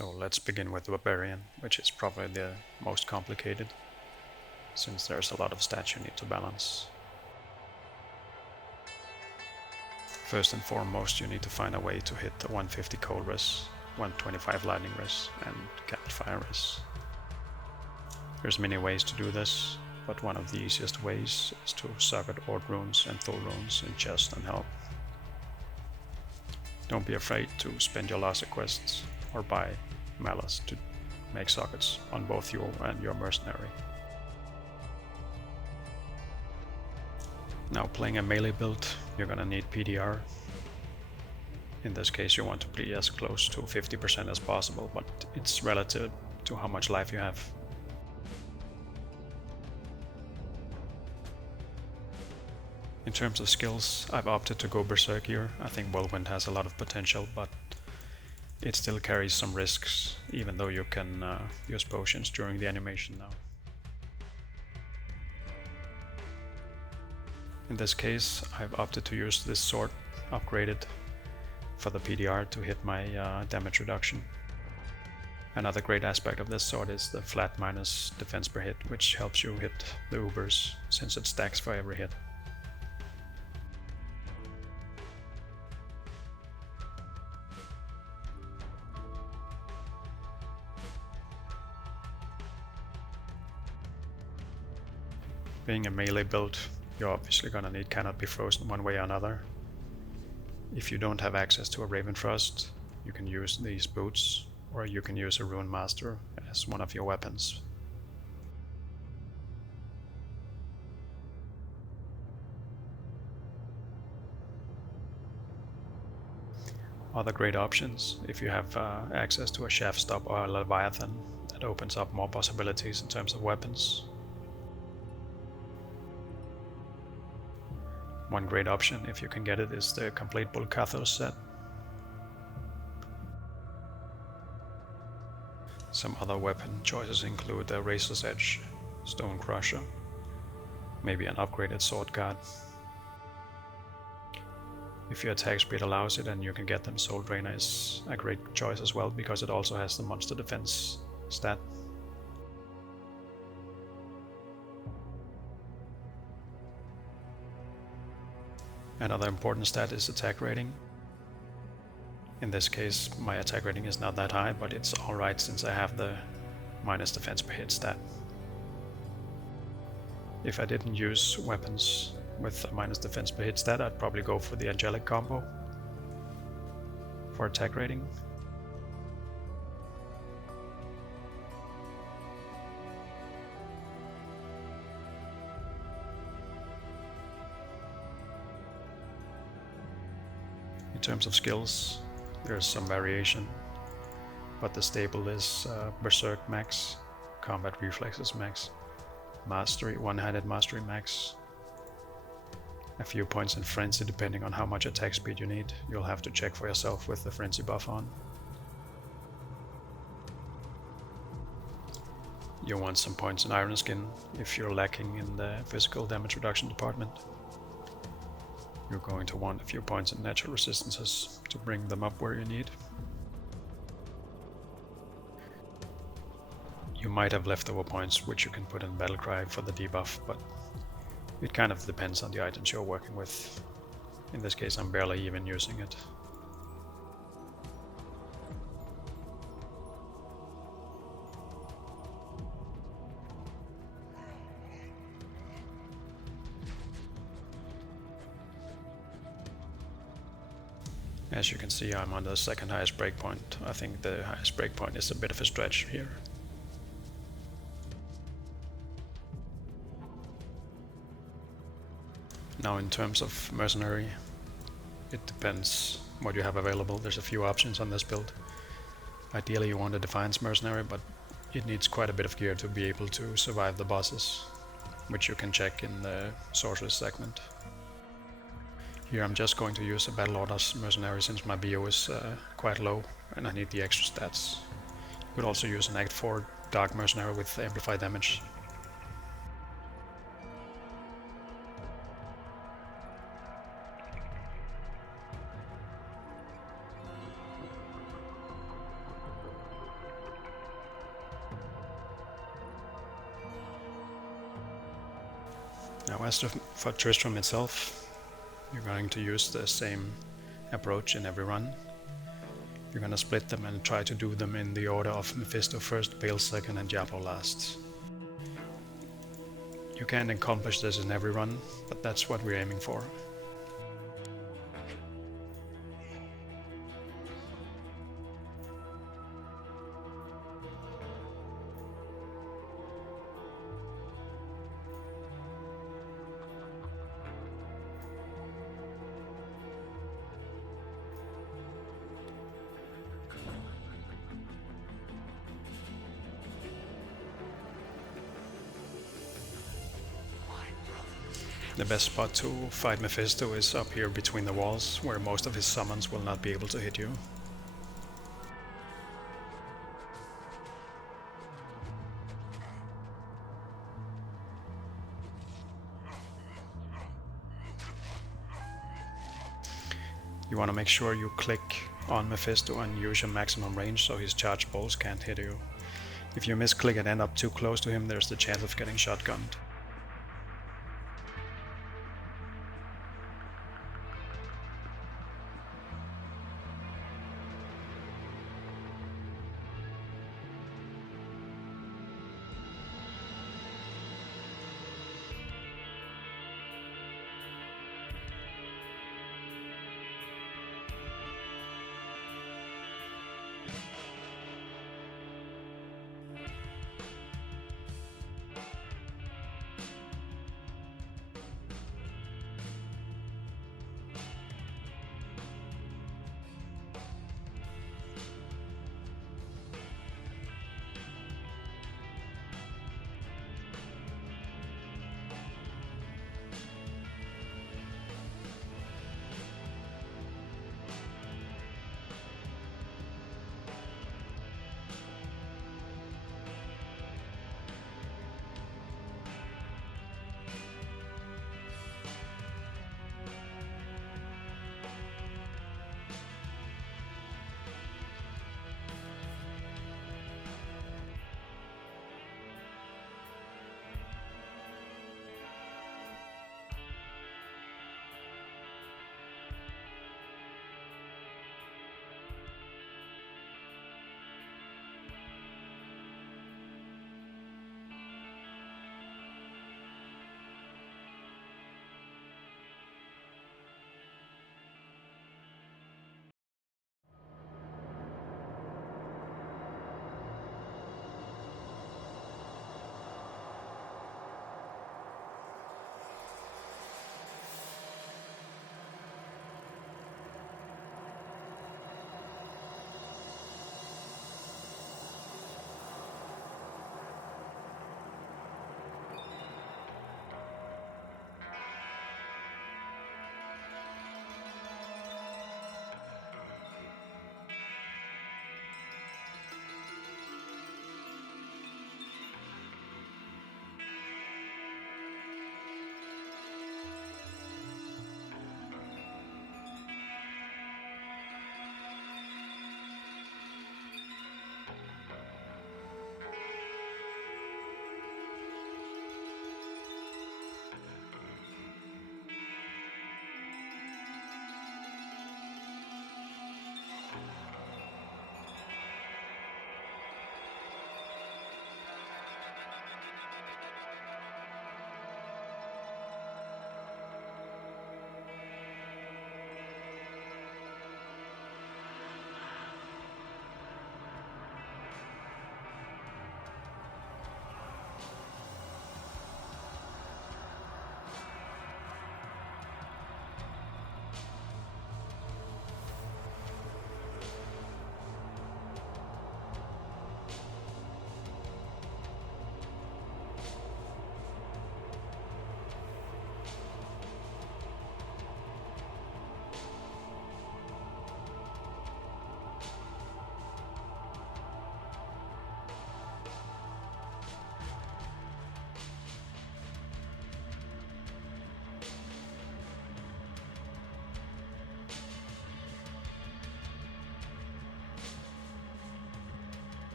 So let's begin with the Barbarian, which is probably the most complicated, since there's a lot of stats you need to balance. First and foremost, you need to find a way to hit the 150 cold res, 125 lightning res, and campfire res. There's many ways to do this, but one of the easiest ways is to suck at Ord runes and Thul runes in chest and help. Don't be afraid to spend your Assa quests or buy malice to make sockets on both you and your mercenary. Now, playing a melee build, you're gonna need PDR. In this case, you want to be as close to 50% as possible, but it's relative to how much life you have. In terms of skills, I've opted to go Berserk here. I think Whirlwind has a lot of potential, but it still carries some risks, even though you can use potions during the animation now. In this case, I've opted to use this sword upgraded for the PDR to hit my damage reduction. Another great aspect of this sword is the flat minus defense per hit, which helps you hit the Ubers since it stacks for every hit. Being a melee build, you're obviously gonna need Cannot Be Frozen one way or another. If you don't have access to a Raven Frost, you can use these boots, or you can use a Rune Master as one of your weapons. Other great options, if you have access to a Shaft Stop or a Leviathan, that opens up more possibilities in terms of weapons. One great option, if you can get it, is the complete Bulkathos set. Some other weapon choices include the Razor's Edge, Stone Crusher, maybe an upgraded Sword Guard. If your attack speed allows it and you can get them, Soul Drainer is a great choice as well, because it also has the monster defense stat. Another important stat is attack rating. In this case, my attack rating is not that high, but it's alright since I have the minus defense per hit stat. If I didn't use weapons with a minus defense per hit stat, I'd probably go for the Angelic combo for attack rating. In terms of skills, there's some variation, but the staple is Berserk max, Combat Reflexes max, Mastery, One-Handed Mastery max, a few points in Frenzy depending on how much attack speed you need. You'll have to check for yourself with the Frenzy buff on. You want some points in Iron Skin if you're lacking in the physical damage reduction department. You're going to want a few points in natural resistances to bring them up where you need. You might have leftover points which you can put in Battlecry for the debuff, but it kind of depends on the items you're working with. In this case, I'm barely even using it. As you can see, I'm on the second highest breakpoint. I think the highest breakpoint is a bit of a stretch here. Now, in terms of mercenary, it depends what you have available. There's a few options on this build. Ideally you want a Defiance mercenary, but it needs quite a bit of gear to be able to survive the bosses, which you can check in the Sorceress segment. Here I'm just going to use a Battle Orders mercenary since my BO is quite low and I need the extra stats. You could also use an Act 4 Dark mercenary with amplified damage. Now as for Tristram itself, you're going to use the same approach in every run. You're going to split them and try to do them in the order of Mephisto first, Bale second, and Diablo last. You can't accomplish this in every run, but that's what we're aiming for. The best spot to fight Mephisto is up here between the walls, where most of his summons will not be able to hit you. You want to make sure you click on Mephisto and use your maximum range so his charge bolts can't hit you. If you misclick and end up too close to him, there's the chance of getting shotgunned.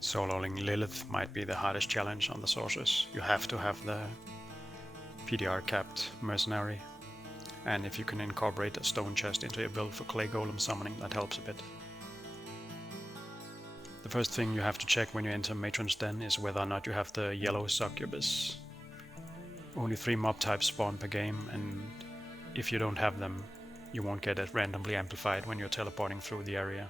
Soloing Lilith might be the hardest challenge on the Sorceress. You have to have the PDR capped mercenary, and if you can incorporate a stone chest into your build for clay golem summoning, that helps a bit. The first thing you have to check when you enter Matron's Den is whether or not you have the yellow succubus. Only 3 mob types spawn per game, and if you don't have them, you won't get it randomly amplified when you're teleporting through the area.